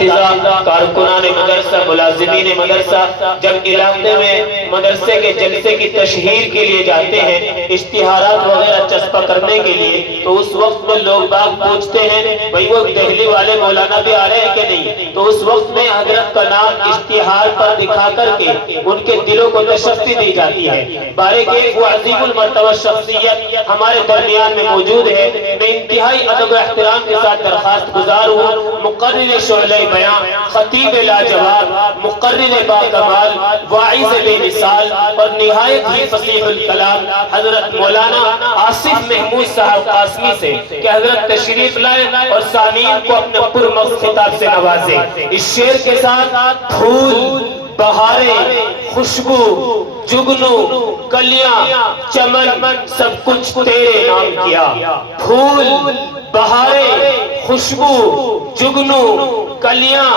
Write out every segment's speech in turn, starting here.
اساتذہ، کارکنان مدرسہ، ملازمین مدرسہ جب علاقے میں مدرسے کے جلسے کی تشہیر کے لیے جاتے ہیں، اشتہارات وغیرہ چسپاں کرنے کے لیے، تو اس وقت میں لوگ باگ پوچھتے ہیں بھئی وہ دہلی والے مولانا بھی آ رہے ہیں کہ نہیں؟ تو اس وقت میں حضرت کا نام اشتہار پر دکھا کر کے ان کے دلوں کو تشفی دی جاتی ہے۔ بارے کہ وہ عظیم المرتبہ شخصیت ہمارے درمیان میں موجود ہے۔ میں انتہائی ادب و احترام کے ساتھ درخواست گزار ہوں، مقرر شعلہ بیان، خطیب لاجواب، مقرر با کمال، واعظ بے مثال اور نہایت ہی فصیح الکلام حضرت مولانا آصف محمود صاحب قاسمی سے کہ حضرت تشریف لائے اور سامعین کو اپنے پرمغز خطاب سے نوازے۔ اس شعر کے ساتھ پھول، بہاریں، خوشبو، جگنو، کلیاں، چمن، سب کچھ تیرے نام کیا۔ پھول، بہاریں، خوشبو، جگنو، کلیاں،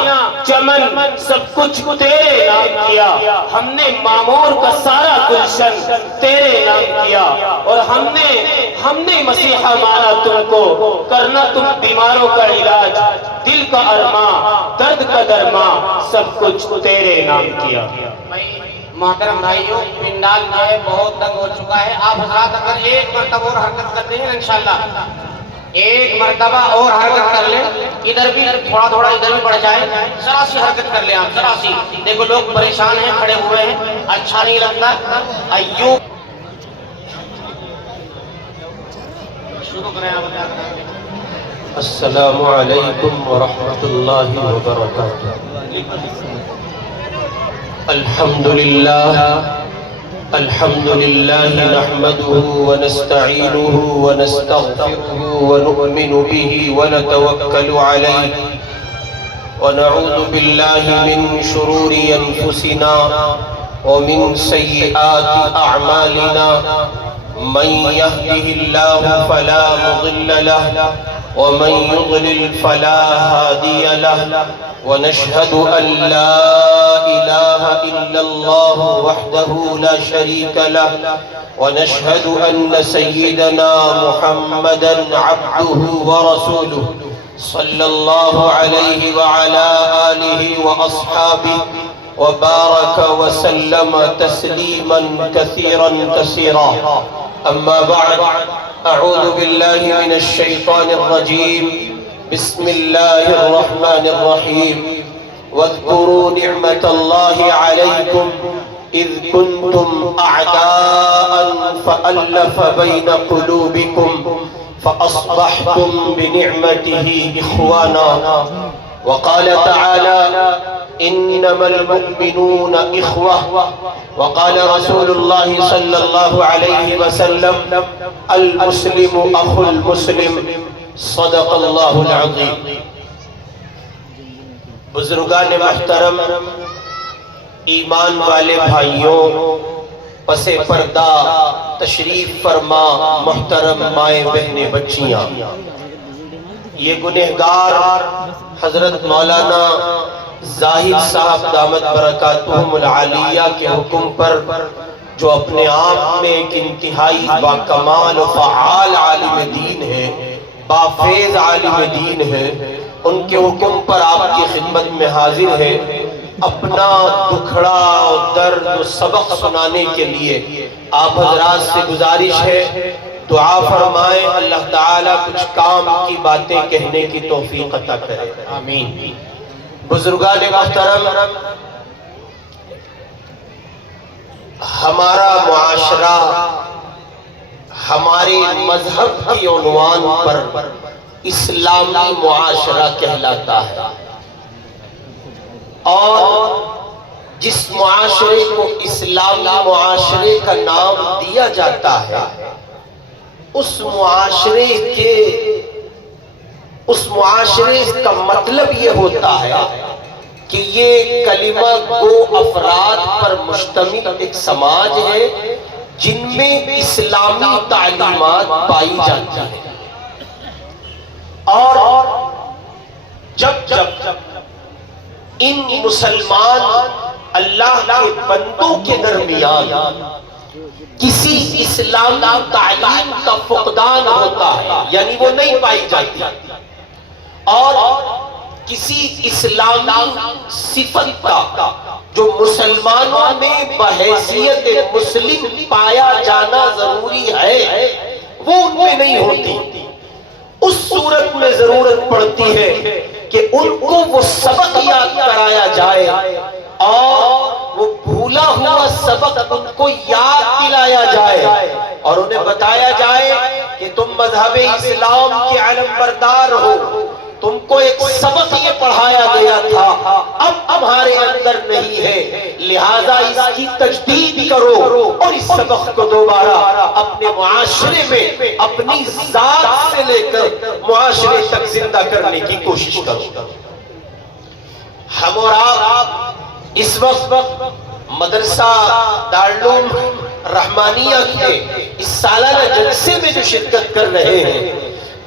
چمن، سب کچھ تیرے نام کیا۔ ہم نے معمور کا سارا گلشن تیرے نام کیا، اور ہم نے مسیحا مانا تم کو، کرنا تم بیماروں کا علاج، دل کا ارماں، درد کا درماں، سب کچھ تیرے نام کیا۔ محترم بھائیوں، پنڈال جو ہے بہت تنگ ہو چکا ہے۔ آپ حضرات اگر ایک مرتبہ اور حرکت کرتے ہیں انشاءاللہ، ایک مرتبہ اور حرکت کر لیں، ادھر بھی تھوڑا تھوڑا ادھر بھی بڑھ جائے، ذرا سی حرکت کر لیں آپ، ذرا سی۔ دیکھو لوگ پریشان ہیں، کھڑے ہوئے ہیں، اچھا نہیں لگتا۔ ایوب شروع کریں آپ۔ السلام علیکم ورحمۃ اللہ وبرکاتہ۔ الحمد للہ نحمده ونستعینه ونستغفره ونؤمن به ونتوکل علیہ ونعوذ باللہ من شرور انفسنا ومن سیئات اعمالنا، من يهده الله فلا مضل له ومن يضلل فلا هادي له، ونشهد أن لا إله إلا الله وحده لا شريك له، ونشهد أن سيدنا محمدا عبده ورسوله صلى الله عليه وعلى آله وأصحابه وبارك وسلم تسليما كثيرا كثيرا، أما بعد، أعوذ بالله من الشيطان الرجيم، بسم الله الرحمن الرحيم، واذكروا نعمة الله عليكم إذ كنتم أعداء فألف بين قلوبكم فأصبحتم بنعمته إخوانا، وقال تعالى إنما المؤمنون إخوة، وقال رسول الله صلى الله عليه وسلم المسلم أخو المسلم، صدق اللہ العظیم۔ بزرگان محترم، ایمان والے بھائیوں، پس پردہ تشریف فرما محترم مائیں بہنیں بچیاں، یہ گنہگار حضرت مولانا زاہد صاحب دامت برکاتہم العالیہ کے حکم پر جو اپنے آپ میں ایک انتہائی باکمال و فعال عالم دین ہے، بافیض عالم دین ہے، ان کے حکم پر آپ کی خدمت میں حاضر ہے، اپنا دکھڑا و درد و سبق سنانے کے لیے آپ حضرات سے گزارش ہے دعا فرمائیں، اللہ تعالیٰ کچھ کام کی باتیں کہنے کی توفیق عطا کرے، آمین۔ بزرگان محترم، ہمارا معاشرہ ہمارے مذہب کی عنوان پر اسلامی معاشرہ کہلاتا ہے، اور جس معاشرے کو اسلامی معاشرے کا نام دیا جاتا ہے، اس معاشرے کا مطلب یہ ہوتا ہے کہ یہ کلمہ گو افراد پر مشتمل ایک سماج ہے جن میں اسلامی تعلیمات پائی جاتی ہیں، اور جب ان مسلمان اللہ کے بندوں کے درمیان کسی اسلامی تعلیم کا فقدان ہوتا ہے، یعنی وہ نہیں پائی جاتی، اور کسی اسلامی صفت کا جو مسلمانوں میں بحیثیت مسلم پایا جانا ضروری ہے وہ ان میں نہیں ہوتی، اس صورت میں ضرورت پڑتی ہے کہ ان کو وہ سبق یاد کرایا جائے اور وہ بھولا ہوا سبق ان کو یاد دلایا جائے اور انہیں بتایا جائے کہ تم مذہب اسلام کے علم بردار ہو، تم کو ایک سبق یہ پڑھایا گیا تھا اب تمہارے اندر نہیں ہے، لہذا اس کی تجدید کرو اور اس سبق کو دوبارہ اپنے معاشرے میں اپنی ذات سے لے کر معاشرے تک زندہ کرنے کی کوشش کرو۔ ہم اور آپ اس وقت مدرسہ دارالعلوم رحمانیہ کے اس سالانہ جلسے میں جو شرکت کر رہے ہیں،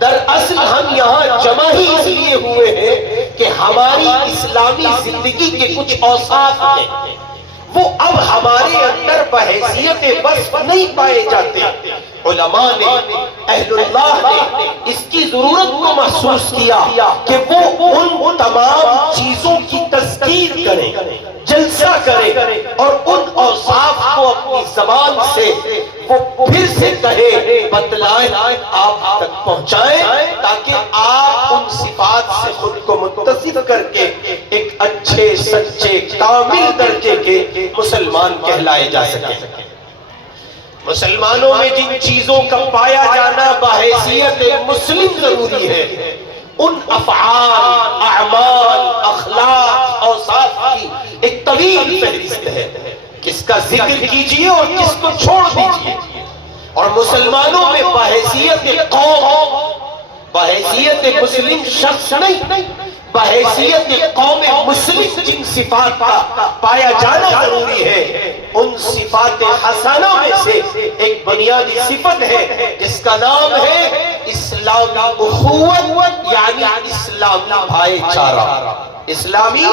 دراصل ہم یہاں جمع ہی اس لیے ہوئے ہیں کہ ہماری اسلامی زندگی کے کچھ اوصاف ہیں وہ اب ہمارے اندر بحیثیت وصف نہیں پائے جاتے۔ علماء نے، اہل اللہ نے اس کی ضرورت کو محسوس کیا کہ وہ ان تمام چیزوں کی تذکیر کریں، جلسہ کریں اور ان اوصاف کو اپنی زبان سے وہ پھر سے کہے، بتلائیں، آپ تک پہنچائیں تاکہ آپ ان صفات سے خود کو متصف کر کے ایک اچھے سچے کامل درجے کے مسلمان کہلائے جا سکیں۔ مسلمانوں میں جن چیزوں کا پایا جانا بحیثیت مسلم ضروری ہے، ان افعال، اعمال، اخلاق، اوصاف کی ایک طویل فہرست ہے، کس کا ذکر کیجئے اور کس کو چھوڑ دیجئے۔ اور مسلمانوں میں بحیثیت قوم، بحیثیت مسلم شخص نہیں، بحیثیت قوم مسلم جن صفات کا پایا جانا ضروری ہے، ان صفات حسنہ میں سے ایک بنیادی صفت ہے جس کا نام ہے اسلامی اخوت، یعنی اسلامی بھائی چارہ۔ اسلامی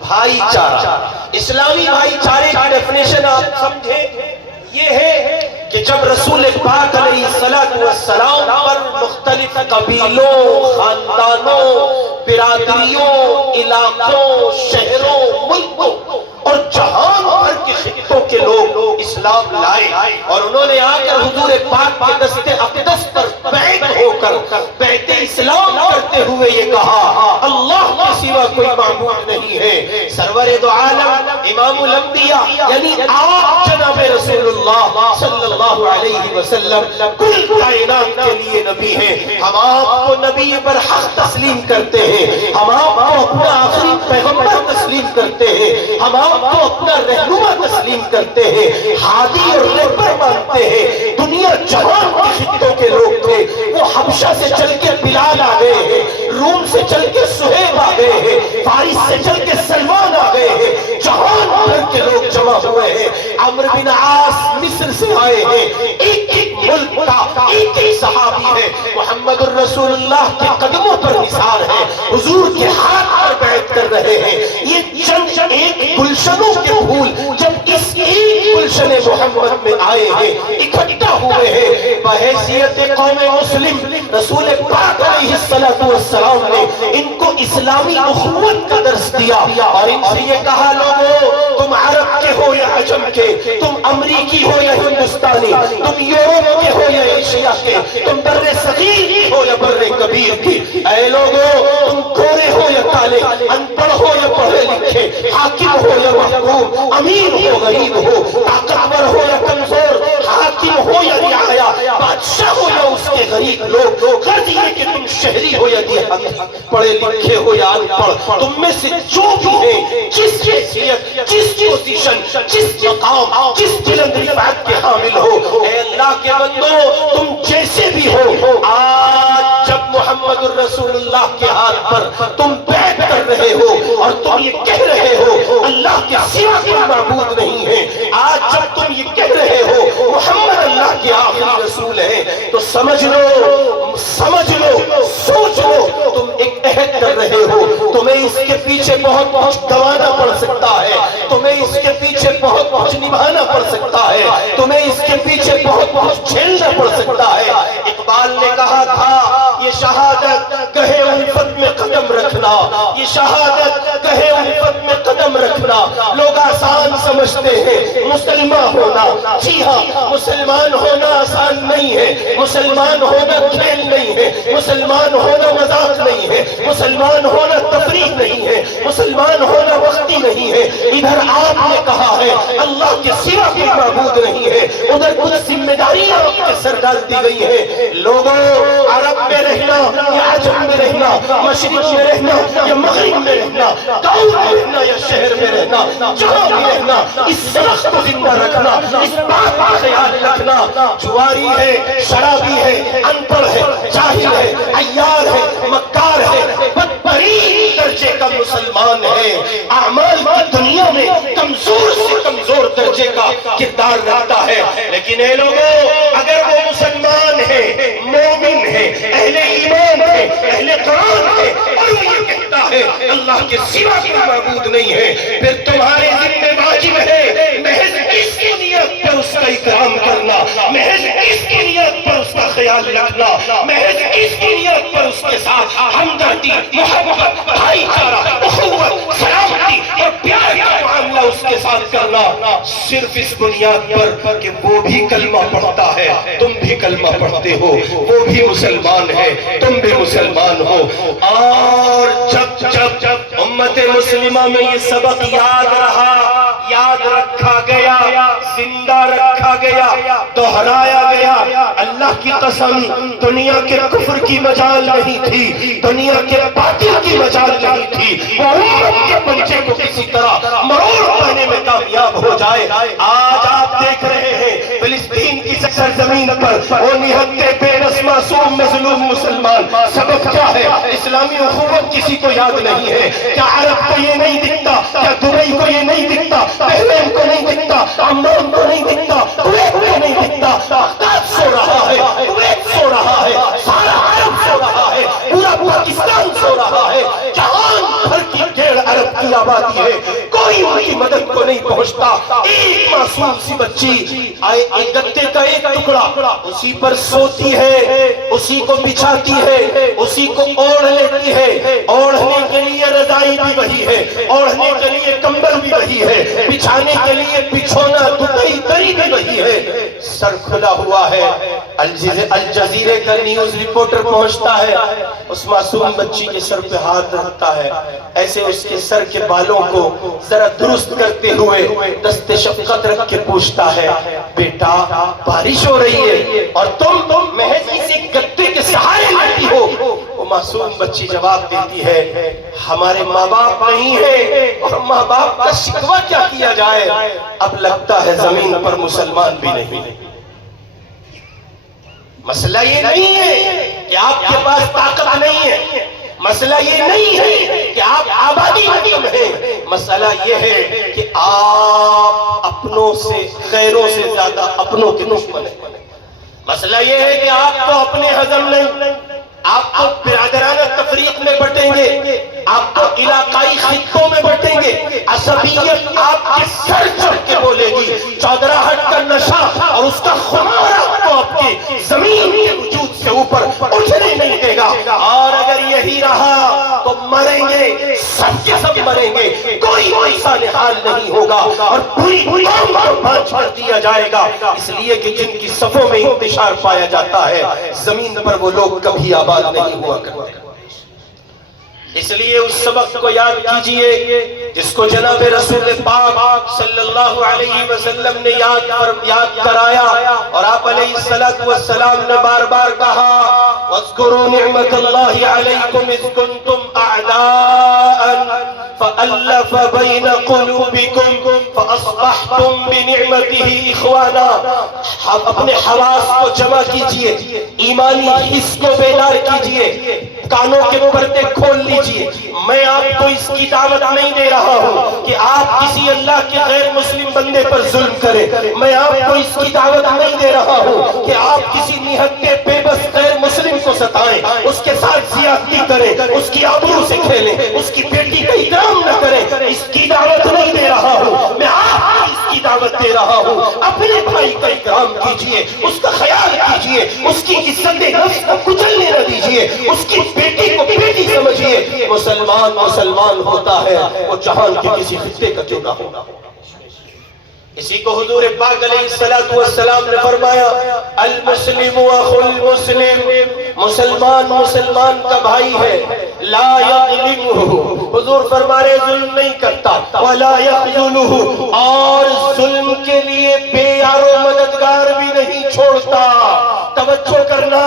بھائی چارہ، اسلامی بھائی چارے کی ڈیفینیشن آپ سمجھیں، یہ ہے کہ جب رسول پاک علیہ السلام پر مختلف قبیلوں، خاندانوں، برادریوں، علاقوں، شہروں، ملکوں اور جہان بھر کے خطوں کے لوگ اسلام لائے اور انہوں نے آ کر حضور پاک کے دست اقدس پر بیعت ہو کر بیعت اسلام کرتے ہوئے یہ کہا، اللہ کے سوا کوئی معبود نہیں ہے۔ سرور دو عالم امام الانبیاء یعنی آپ جناب رسول اللہ صلی اللہ علیہ وسلم کل کائنات کے لیے نبی ہیں، ہم آپ کو نبی برحق تسلیم کرتے ہیں، ہم آپ کو اپنا آخری پیغمبر تسلیم کرتے ہیں، ہم آپ کو اپنا رہنما تسلیم کرتے ہیں، ہادی اور رہبر مانتے ہیں۔ دنیا جہان کے خطوں کے لوگ تھے، وہ حبشہ سے چل کے بلال آ گئے ہیں، روم سے چل کے سہیب آ گئے ہیں، فارس سے چل کے سلمان آ گئے ہیں، جہان بھر کے لوگ جمع ہوئے ہیں۔ عمرو بن عاص مصر سے آئے ہیں، ایک ایک ملک کا ایک ایک صحابی ہے، محمد الرسول اللہ کے قدموں پر نثار ہے، حضور کے ہاتھ پر بیعت کر رہے ہیں۔ یہ چند ایک گلشنوں کے پھول جب اس ایک گلشن محمد میں آئے ہیں، اکٹھا ہوئے ہیں، بحیثیت قوم مسلم رسول پاک علیہ السلام نے ان کو اسلامی اخوت کا درس دیا اور ان سے یہ کہا، لوگو تم عرب کے ہو یا عجم کے، تم امریکی ہو یا ہندوستانی، تم یورپ کے ہو یا ایشیا کے، تم بر صغیر کی ہو یا بر کبیر کی، اے لوگو تم گورے ہو یا کالے، ان پڑھ ہو یا پڑھے لکھے، حاکم ہو یا محکوم، امیر ہو غریب ہو، طاقتور ہو یا کمزور، حاکم ہو یا رعایا، بادشاہ ہو یا اس کے غریب لوگ، غرض یہ کہ تم شہری ہو یا دیہاتی، پڑھے لکھے ہو یا ان پڑھ، تم میں سے جو بھی ہیں، جس حیثیت، جس پوزیشن، جس مقام، جس بلند رفعت کے حامل ہو، اے اللہ کے بندو تم جیسے بھی ہو، آج جب محمد الرسول اللہ کے ہاتھ پر تم بیعت کر رہے ہو اور تم یہ کہہ رہے ہو اللہ کے سوا کوئی معبود نہیں ہے، آج جب تم یہ کہہ رہے ہو محمد اللہ کے آخری رسول ہے، تو سمجھ لو، سوچ لو، تم ایک عہد کر رہے ہو، تمہیں اس کے پیچھے بہت کچھ گوانا پڑ سکتا ہے، تمہیں اس کے پیچھے بہت کچھ نبھانا پڑ سکتا ہے، تمہیں اس کے پیچھے بہت کچھ جھیلنا پڑ سکتا ہے۔ اقبال نے کہا تھا، یہ شہادت کہے الفت میں قدم رکھنا، یہ شہادت کہے الفت میں قدم رکھنا۔ لوگ آسان سمجھتے ہیں مسلمان ہونا، جی ہاں مسلمان ہونا آسان نہیں ہے، مسلمان ہونا کھیل نہیں ہے، مسلمان ہونا مذاق نہیں ہے، مسلمان ہونا تفریح نہیں ہے، مسلمان ہونا وقتی نہیں ہے۔ ادھر آپ نے کہا ہے اللہ کے سوا کوئی معبود نہیں ہے، ادھر کچھ ذمہ داریاں آپ کے سر ڈال دی گئی ہیں۔ لوگوں عرب میں رہنا یا عجم میں رہنا، مشرق میں رہنا یا مغرب میں رہنا، گاؤں میں رہنا یا شہر میں رہنا، جہاں بھی رہنا اس سبق کو زندہ رکھنا، اس بات کا خیال رکھنا۔ جواری ہے، شرابی ہے، ان پڑھ ہے، جاہل ہے، عیار ہے، مکار ہے، بدترین درجے کا مسلمان ہے، اعمال کی دنیا میں کمزور سے کمزور درجے کا کردار رکھتا ہے۔ لیکن اے لوگوں اگر وہ مسلمان ہے، مومن ہے، اہل ایمان ہے، اہل قرآن ہے، اور وہ یہ کہتا ہے اللہ کے سوا کوئی معبود نہیں ہے، پھر تمہارے ذمہ واجب ہے محض اس کی نیت پر اس کا اکرام کرنا، محض اس کی نیت پر اس کا خیال رکھنا، محض اس کی نیت پر اس کے ساتھ ہمدردی، محبت، بھائی چارہ، اخوت، سلامتی اور پیار کا معاملہ اس کے ساتھ کرنا، صرف اس بنیاد پر کہ وہ بھی کلمہ پڑھتا ہے، تم بھی کلمہ پڑھتے ہو، وہ بھی مسلمان ہے، تم بھی مسلمان ہو۔ اور جب امت مسلمہ میں یہ سبق یاد رہا، یاد رکھا گیا، زندہ رکھا گیا، دہرایا گیا، اللہ کی قسم دنیا کے کفر کی مجال نہیں تھی، دنیا کے باطل کی مجال نہیں تھی، وہ امت کے پنجے کو کسی طرح مروڑ پانے میں کامیاب ہو جائے۔ آج آپ دیکھ رہے ہیں فلسطین کی سرزمین پر وہ نہتے بے رس معصوم مظلوم مسلمان، سبب کیا ہے؟ اسلامی اخوت کسی کو یاد نہیں ہے۔ کیا عرب کو یہ نہیں دکھتا؟ کیا دبئی کو یہ نہیں دکھتا؟ بحرین کو نہیں دکھتا؟ عمان کو نہیں دکھتا؟ کویت کو نہیں دکھتا؟ بغداد سو رہا ہے، کویت سو رہا ہے، سارا عرب سو رہا ہے، پورا پاکستان سو رہا ہے، جہان بھر کی 1.5 ارب کی آبادی ہے، کوئی ان کی مدد کو نہیں پہنچتا۔ ایک معصوم سی بچی ایک گتے کا ایک ٹکڑا اسی پر سوتی ہے، اسی کو بچھاتی ہے، اسی کو اوڑھ لیتی ہے، اوڑھنے کے لیے رضائی بھی وہی ہے، اوڑھنے کے لیے کمبل بھی وہی ہے، بچھانے کے لیے بچھونا دری بھی وہی ہے۔ سر کھلا ہوا ہے، الجزیرے کا نیوز رپورٹر پہنچتا ہے، اس معصوم بچی کے سر پہ ہاتھ رکھتا ہے، ایسے اس کے سر کے بالوں کو ذرا درست کرتے ہوئے دست شفقت رکھ کے پوچھتا ہے بیٹا بارش ہو رہی ہے اور تم محض اسی گتے کے سہارے لیتی ہو۔ وہ معصوم بچی جواب دیتی ہے ہمارے ماں باپ نہیں ہے اور ماں باپ کا شکوہ کیا کیا جائے، اب لگتا ہے زمین پر مسلمان بھی نہیں۔ مسئلہ یہ نہیں ہے کہ آپ کے پاس طاقت نہیں ہے، مسئلہ یہ نہیں ہے کہ آپ آبادی کم ہیں، مسئلہ یہ ہے کہ آپ اپنوں سے غیروں سے زیادہ اپنوں کے دشمن ہیں۔ مسئلہ یہ ہے کہ آپ کو اپنے ہضم نہیں، آپ کو برادرانہ تفریق میں بٹیں گے، آپ کو علاقائی خطوں میں بٹیں گے، عصبیت آپ کے سر چڑھ کے بولے گی، چودراہٹ کا نشہ اور اس کا خمار آپ کو آپ کی زمین کے وجود سے اوپر اٹھنے نہیں دے گا۔ اور اگر یہی رہا تو مریں گے، سب کے سب مریں گے، کوئی ایسا حال نہیں ہوگا اور پوری قوم کو بانچ کر دیا جائے گا، اس لیے کہ جن کی صفوں میں انتشار پایا جاتا ہے زمین پر وہ لوگ کبھی آباد نہیں ہوا کرتے۔ اس لیے اس سبق کو یاد کیجئے جس کو جناب رسول پاک صلی اللہ علیہ وسلم نے یاد کرایا، اور آپ علیہ السلام نے بار بار کہا وَاذْكُرُوا نِعْمَةَ اللَّهِ عَلَيْكُمْ إِذْ كُنْتُمْ أَعْدَاءً فَأَلَّفَ بَيْنَ قُلُوبِكُمْ فَأَصْبَحْتُمْ بِنِعْمَتِهِ إِخْوَانًا۔ اپنے حواس کو جمع کیجئے، ایمانی حس کو بیدار کیجئے، کانوں کے پردے کھول لیجئے۔ میں آپ کو اس کی دعوت نہیں دے رہا ہوں کہ آپ کسی اللہ کے غیر مسلم بندے پر ظلم کریں، میں آپ کو اس کی دعوت نہیں دے رہا ہوں کہ آپ کسی نہتے بے بس غیر مسلم کو ستائیں، اس کے ساتھ زیادتی کریں، اس کی آبرو سے کھیلیں، اس کی بیٹی کا اکرام نہ کریں، اس کی دعوت نہیں دے رہا ہوں۔ میں آپ کو اس کی دعوت دے رہا ہوں اپنے بھائی کا اکرام کیجئے، اس کا خیال کیجئے، اس کی عزت نفس کو کچلنے نہ دیجئے، اس کی بیٹی کو بیٹی سمجھئے۔ مسلمان مسلمان ہوتا ہے وہ جہان کے کسی خطے کا کیوں نہ ہو۔ اسی کو حضور پاک علیہ السلام نے فرمایا المسلم اخو المسلم، مسلمان مسلمان کا بھائی ہے، لا یظلمہ، حضور فرما رہے ظلم نہیں کرتا، ولا یخذلہ، اور ظلم کے لیے بے یار و مددگار بھی نہیں چھوڑتا۔ توجہ کرنا،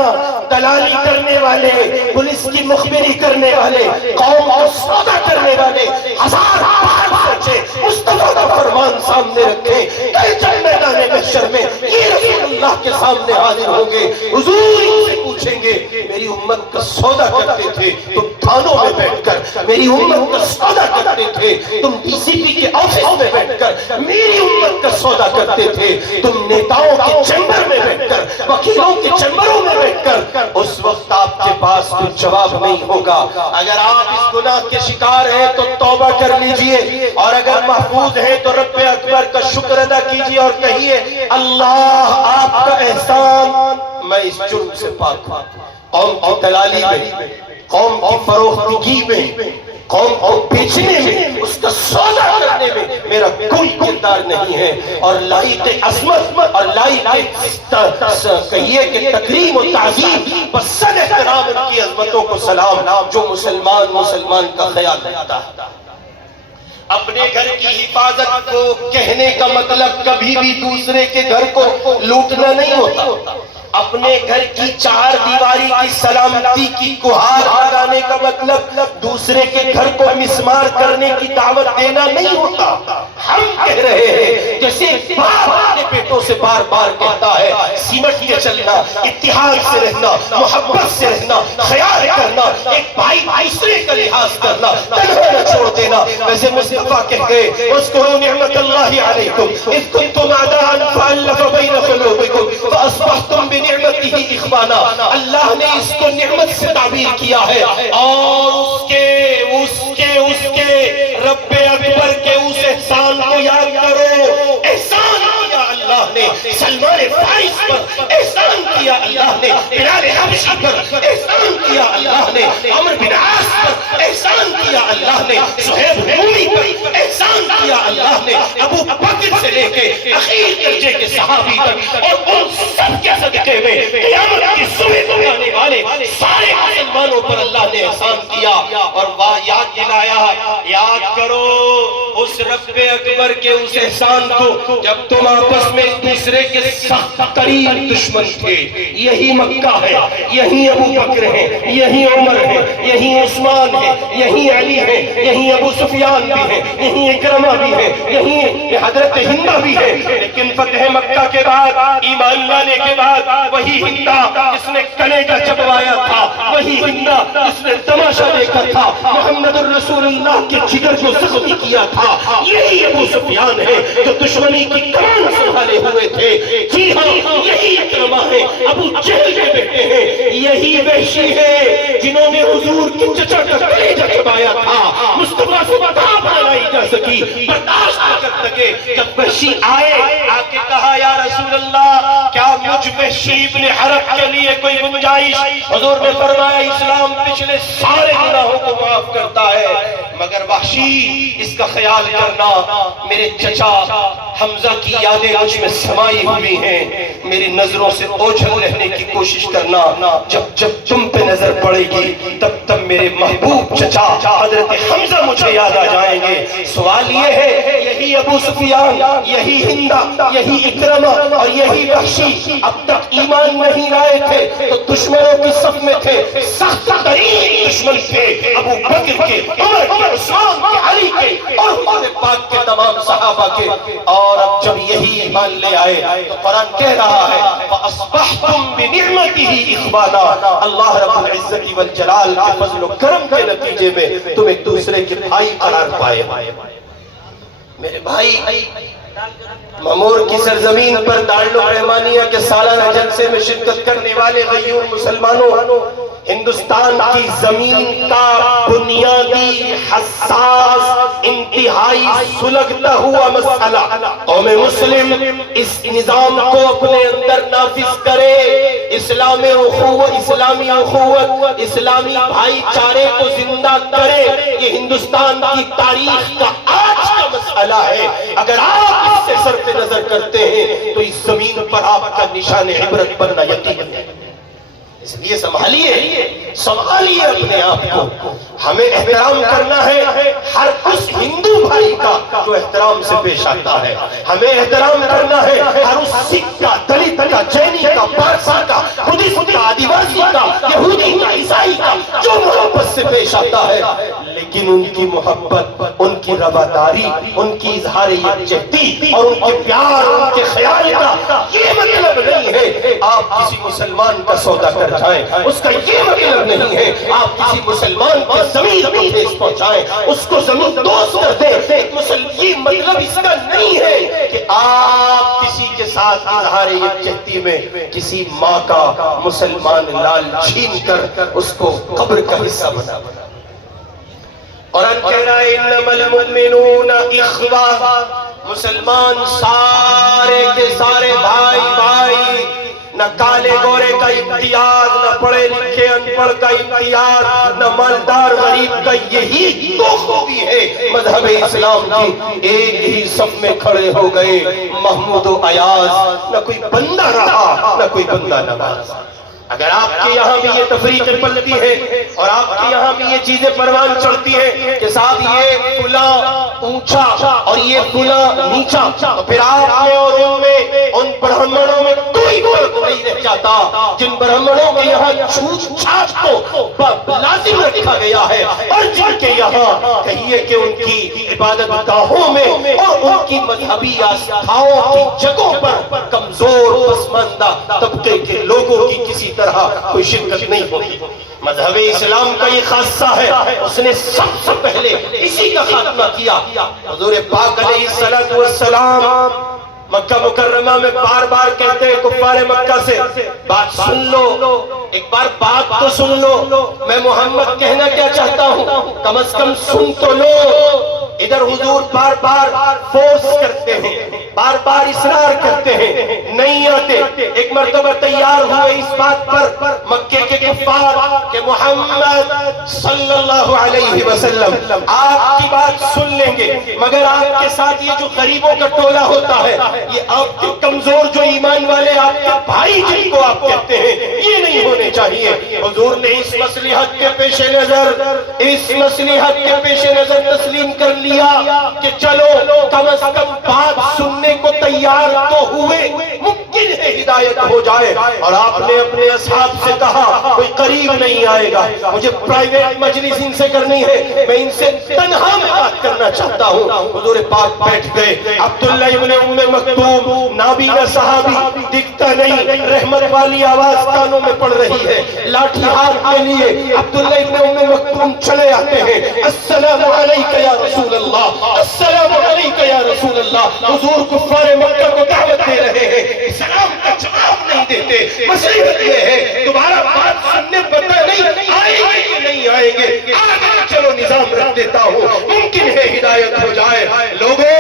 دلالی کرنے والے، پولیس کی مخبری کرنے والے، قوم کو سودا کرنے والے ہزار بار سوچے، مصطفیٰ کا فرمان سامنے رکھے، کل جب میدان محشر میں یہ رسول اللہ کے سامنے حاضر ہوں گے، حضور ان سے پوچھیں گے میری امت کا سودا کرتے تھے تم تھانوں میں بیٹھ کر، میری امت کا سودا کرتے تھے تم ڈی سی پی کے آفس میں بیٹھ کر، میری امت کا سودا کرتے تھے تم نیتاؤں کے چیمبر میں بیٹھ کر، وکیلوں کے چیمبروں میں بیٹھ کر، اس وقت آپ کے پاس کوئی جواب نہیں ہوگا۔ اگر آپ اس گناہ کے شکار ہیں تو توبہ کر لیجئے، اور اگر محفوظ ہیں تو رب اکبر کا شکر ادا کیجئے اور کہیے اللہ آپ کا احسان، میں اس جرم سے پاک ہوں۔ قوم کی دلالی میں، قوم کی فروختگی میں، قوم کو بیچنے میں، اس کا سودا کرنے میں میرا کوئی کردار نہیں ہے، اور لائق عظمت اور لائق کہیے کہ تکریم و تعظیم بسد احترام ان کی عظمتوں کو سلام جو مسلمان کا خیال رکھتا ہے۔ اپنے گھر کی حفاظت کو کہنے کا مطلب کبھی بھی دوسرے کے گھر کو لوٹنا نہیں ہوتا، اپنے گھر کی چار دیواری کی سلامتی کی گہار لگانے کا مطلب دوسرے کے گھر کو مسمار کرنے کی دعوت دینا نہیں ہوتا۔ ہم کہہ رہے ہیں جیسے باپ اپنے بیٹوں سے بار بار کہتا ہے سمٹ کے چلنا، اتحاد سے رہنا، محبت سے رہنا، خیال کرنا، ایک بھائی دوسرے کا لحاظ کرنا، تنہا نہ چھوڑ دینا۔ ویسے مصطفیٰ کہہ گئے اذکروا نعمت اللہ علیکم اذ کنتم اعداء فالف بین قلوبکم فاصبحتم بنعمتہ اخوانا۔ اللہ نے اس کو نعمت سے تعبیر کیا ہے، اور اس کے رب اکبر کے اس احسان کو یاد کرو۔ احسان کیا اللہ نے سلمان فارس پر، احسان کیا اللہ نے بلال حبشی پر، احسان کیا اللہ نے عمرو بن عاص پر، احسان کیا اللہ نے صہیب رومی پر، احسان کیا اللہ نے ابو بکر سے لے کے اخیر درجے کے صحابی تک، اور ان سب کے صدقے میں قیامت کی صبح کو آنے والے سارے مسلمانوں پر اللہ نے احسان کیا۔ اور یاد دلایا، یاد کرو اس رب اکبر کے اس احسان کو جب تم آپس میں دوسرے کے سخت ترین دشمن تھے۔ یہی مکہ ہے، یہی ابو بکر ہے، یہی عمر ہے، یہی عثمان ہے، یہی علی ہے، یہی ابو سفیان بھی ہے، یہی اکرمہ بھی ہے، یہی حضرت ہندہ بھی ہے۔ لیکن فتح مکہ کے بعد، ایمان لانے کے بعد، وہی ہندہ جس نے کلیجہ چبوایا تھا، وہی ہندہ جس نے تماشا دیکھا تھا، محمد الرسول اللہ کے جگر کو زخمی کیا تھا، یہی ابو سفیان ہے جو دشمنی کی کمان سنبھالے ہوئے تھے۔ جی ہاں، یہی اکرمہ ہے، ابو جہل کے بیٹے ہیں، یہی وحشی ہے جنہوں نے حضور کے چچا کا کلیجہ چبایا تھا۔ مصطفیٰ سے بات نہ لائی جا سکی، برداشت نہ کر سکے۔ جب وحشی آئے، آ کے کہا یا رسول اللہ کیا مجھ وحشی ابن حرب کے لیے کوئی گنجائش؟ حضور نے فرمایا اسلام پچھلے سارے گناہوں کو معاف کرتا ہے، مگر وحشی اس کا خیال کرنا، میرے چچا حمزہ کی یادیں مجھ میں سمائی ہوئی ہیں، میری نظروں سے اوجھل رہنے کی کوشش کرنا، جب تم پہ نظر پڑے گی تب میرے محبوب چچا حضرت حمزہ مجھے یاد آ جائیں گے۔ سوال یہ ہے، یہی ابو سفیان، یہی ہندہ، یہی اکرمہ اور یہی وحشی اب تک ایمان نہیں لائے تھے تو دشمنوں کی صف میں تھے، سخت ترین دشمن تھے ابو بکر کے، عمر کے، عثمان کے، علی کے اور حضور پاک کے تمام صحابہ کے۔ اور اب جب یہی ایمان لے آئے تو قرآن کہہ رہا ہے فَأَصْبَحْتُمْ بِنِعْمَتِهِ إِخْوَانًا، اللہ رب العزت والجلال کے فضل و کرم کے نتیجے میں تم ایک دوسرے کے بھائی قرار پائے۔ میرے بھائی، معمور کی سرزمین پر دارالعلوم رحمانیہ کے سالانہ جلسے میں شرکت کرنے والے غیور مسلمانوں، ہندوستان کی زمین کا بنیادی حساس انتہائی سلگتا ہوا مسئلہ قوم مسلم اس نظام کو اپنے اندر نافذ کرے، اسلامی اخوت، اسلامی بھائی چارے کو زندہ کرے، یہ ہندوستان کی تاریخ کا آج کا مسئلہ ہے۔ اگر آپ اس سے صرف نظر کرتے ہیں تو اس زمین پر آپ کا نشان عبرت بننا یقین ہے۔ اس لیے سنبھالیے اپنے آپ کو۔ ہمیں احترام کرنا ہے ہر اس ہندو بھائی کا جو احترام سے پیش آتا ہے، ہمیں احترام کرنا ہے ہر اس سکھ کا، دلت کا، جینی کا، پارسی کا، بدھسٹ کا، آدیواسی کا، یہودی کا، عیسائی کا، جو محبت سے پیش آتا ہے، لیکن ان کی محبت، ان کی رواداری، ان کی اظہار یکجہتی اور ان کے پیار، ان کے خیال کا یہ مطلب نہیں ہے آپ کسی مسلمان کا سودا کر جائیں، اس کا یہ مطلب نہیں ہے آپ کسی مسلمان کے زمین کو ٹھیس پہنچائیں، اس کو زمین دوست کر دیں۔ یہ مطلب اس کا نہیں ہے کہ آپ کسی کے ساتھ اظہار یکجہتی میں کسی ماں کا مسلمان لال چھین کر اس کو قبر کا حصہ بنا۔ قرآن کہہ رہا ہے انما المؤمنون اخوہ، مسلمان سارے کے سارے بھائی بھائی، نہ کالے گورے کا امتیاز، نہ پڑھے لکھے ان پڑھ کا امتیاز، نہ مالدار غریب کا، یہی تو خوبی ہے مذہب اسلام کی۔ ایک ہی صف میں کھڑے ہو گئے محمود و ایاز، نہ کوئی بندہ رہا نہ کوئی بندہ نواز۔ اگر آپ کے یہاں بھی یہ تفریقیں پلتی ہے اور آپ کے یہاں بھی یہ چیزیں پروان چڑھتی ہیں کہ صاحب یہ فلاں اونچا اور یہ فلاں نیچا، تو پھر آپ میں اور ان میں، ان برہمنوں میں کوئی فرق نہیں رہ جاتا جن برہمنوں کے یہاں چھوٹ چھاٹ کو لازم رکھا گیا ہے، اور جن کے یہاں کہیے کہ ان کی عبادت گاہوں میں اور ان کی مذہبی آستھاؤں کی جگہوں پر کمزور پسماندہ طبقے کے لوگوں کی کسی طرح کوئی شرکت نہیں ہوتی۔ مذہب اسلام کا یہ خاصہ ہے، اس نے سب سے پہلے اسی کا خاتمہ کیا۔ حضور پاک علیہ السلام مکہ مکرمہ میں بار بار کہتے ہیں کفار مکہ سے، بات سن لو، ایک بار بات تو سن لو، میں محمد کہنا کیا چاہتا ہوں، کم از کم سن تو لو۔ ادھر حضور بار بار فورس کرتے ہیں، بار بار اصرار کرتے ہیں، نہیں آتے۔ ایک مرتبہ تیار ہوئے اس بات پر مکے کے کفار کہ محمد صلی اللہ علیہ وسلم آپ کی بات سن لیں گے، مگر آپ کے ساتھ یہ جو غریبوں کا ٹولہ ہوتا ہے، یہ آپ کے کمزور جو ایمان والے آپ کے بھائی جن کو آپ کہتے ہیں، یہ نہیں ہونے چاہیے۔ حضور نے اس مصلحت کے پیش نظر تسلیم کر لیا کہ چلو کم از کم بات سننے کو تیار تو ہوئے، ممکن ہے ہدایت ہو جائے۔ اور آپ نے اپنے اصحاب سے کہا کوئی قریب نہیں آئے گا، مجھے پرائیویٹ مجلس ان سے کرنی ہے، میں ان سے تنہا میں بات کرنا چاہتا ہوں۔ حضور پاک بیٹھ گئے، عبداللہ ابن ام مکتوم نابینا صحابی، دکھتا نہیں، رحمت والی آواز کانوں میں پڑ رہی ہے، لاٹھی ہاتھ میں لیے عبداللہ ابن ام مکتوم چلے آتے ہیں، السلام علیکہ یا رسول اللہ، السلام علیکہ یا رسول اللہ۔ حضور کفار مکہ کو دعوت دے رہے ہیں، سلام کا جواب نہیں دیتے۔ مصیبت یہ ہے دوبارہ بات سننے پتہ نہیں آئیں گے کہ نہیں آئیں گے، آگے چلو نظام رکھ دیتا ہوں، ممکن ہے ہدایت ہو جائے۔ لوگوں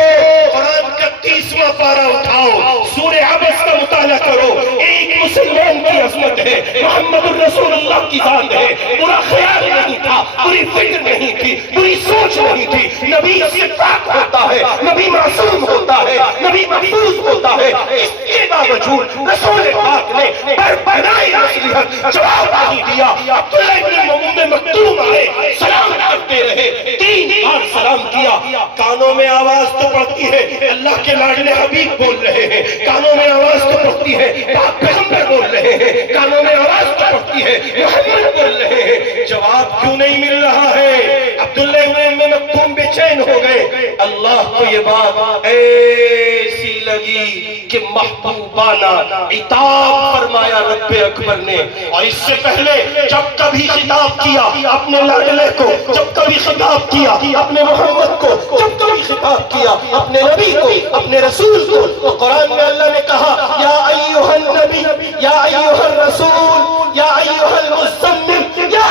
قرآن کا 30واں پارہ اٹھاؤ، سورہ عبس کا مطالعہ کرو، ایک مسلمان کی عظمت ہے، محمد الرسول اللہ کی ذات ہے، برا خیال نہیں تھا، بری فکر نہیں تھی، بری سوچ نہیں تھی، نبی سے پاک ہوتا ہے، نبی معصوم ہوتا ہے، نبی محفوظ ہوتا ہے، اس کے باوجود رسول پاک نے برپنائی نصیحت جواب نہیں دیا۔ عبداللہ ابن ام مکتوم آئے، سلام کرتے رہے، 3 بار سلام کیا، کانوں میں آواز تو پڑتی ہے اللہ کے لاڈلے حبیب بول رہے ہیں، کانوں میں آواز تو پڑتی ہے پاک پیغمبر بول رہے ہیں، کانوں میں آواز تو پڑتی ہے محمد بول رہے ہیں، جواب کیوں نہیں مل رہا ہے؟ عبداللہ ابن ام مکتوم بے چین ہو گئے۔ اللہ کو یہ بات ایسی لگی کہ محبوبانہ عتاب فرمایا رب اکبر نے، اور اس سے پہلے جب کبھی خطاب کیا اپنے لاڈلے کو، جب کبھی خطاب کیا اپنے محمد کو، جب کبھی خطاب کیا اپنے نبی کو، اپنے رسول کو، تو قرآن میں اللہ نے کہا یا ایھا النبی یا ایھا الرسول یا ایھا المزمل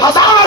1000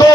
2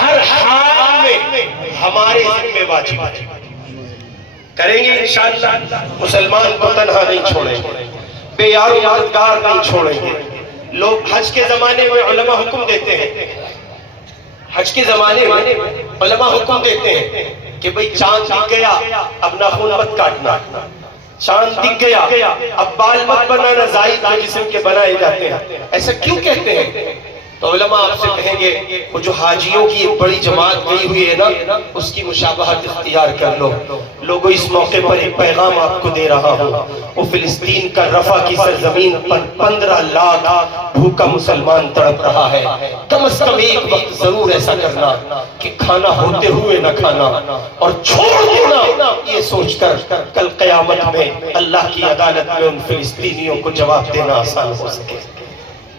ہر حال میں ہمارے ذمہ واجب ہے، کریں گے انشاءاللہ۔ مسلمان کو تنہا نہیں چھوڑیں گے، بے یار و مددگار نہیں چھوڑیں گے۔ لوگ حج کے زمانے میں علماء حکم دیتے ہیں، حج کے زمانے میں علماء حکم دیتے ہیں کہ بھئی چاند دکھ گیا اب ناخن مت کاٹنا، چاند دکھ گیا اب بال مت بنانا، زائد جو جسم کے بنائے جاتے ہیں۔ ایسا کیوں کہتے ہیں؟ تو علماء آپ سے کہیں گے وہ جو حاجیوں کی ایک بڑی جماعت گئی ہوئی ہے نا، اس کی مشابہت اختیار کر لو۔ لوگوں اس موقع پر ایک پیغام آپ کو دے رہا ہوں، وہ فلسطین کا رفح کی سرزمین پر 15 لاکھ بھوکا مسلمان تڑپ رہا ہے۔ کم از کم ایک وقت ضرور ایسا کرنا کہ کھانا ہوتے ہوئے نہ کھانا اور چھوڑ دینا، یہ سوچ کر کل قیامت میں اللہ کی عدالت میں ان فلسطینیوں کو جواب دینا آسان ہو سکے،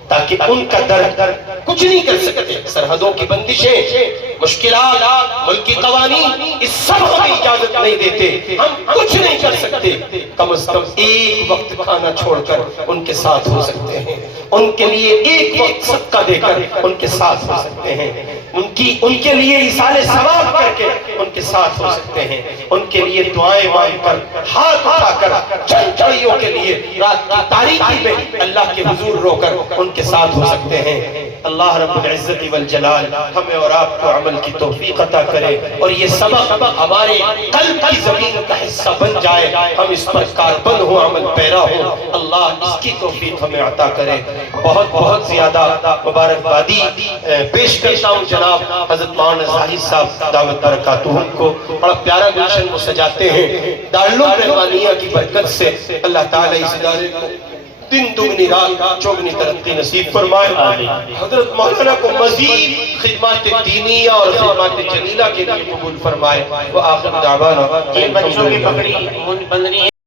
تاکہ ان کا درد کچھ نہیں کر سکتے۔ سرحدوں کی بندشیں، مشکلات، ملکی قوانین، اس سب ہمیں اجازت نہیں دیتے، ہم کچھ نہیں کر سکتے۔ کم از کم ایک وقت کھانا چھوڑ کر ان کے ساتھ ہو سکتے ہیں، ان کے لیے ایک وقت صدقہ دے کر ان کے ساتھ ہو سکتے ہیں، ان کے لیے ایصال ثواب کر کے ان کے ساتھ ہو سکتے ہیں، ان کے لیے دعائیں مانگ کر، ہاتھ اٹھا کر، چند گھڑیوں کے لیے رات کی تاریکی میں اللہ کے حضور رو کر ان کے ساتھ ہو سکتے ہیں۔ اللہ رب العزت والجلال ہمیں اور آپ کو عمل کی توفیق عطا کرے، اور یہ سبق ہمارے قلب کی زمین کا حصہ بن جائے، ہم اس پر کاربن ہو، عمل پیرا ہو۔ اللہ اس کی توفیق ہمیں عطا کرے۔ بہت بہت زیادہ مبارکبادی پیش کرتا ہوں جناب حضرت مولانا زاہد صاحب دعوت برکاتہم کو۔ بڑا پیارا گلشن وہ سجاتے ہیں، دارالعلوم رحمانیہ کی برکت سے اللہ تعالیٰ اس ادارے کو دن دگنی رات چوگنی ترقی نصیب فرمائے۔ حضرت مولانا کو مزید خدمات دینیہ اور خدمات جلیلہ کے لیے قبول فرمائے۔ وآخر دعوانا یہ بچوں کی پکڑی بندنی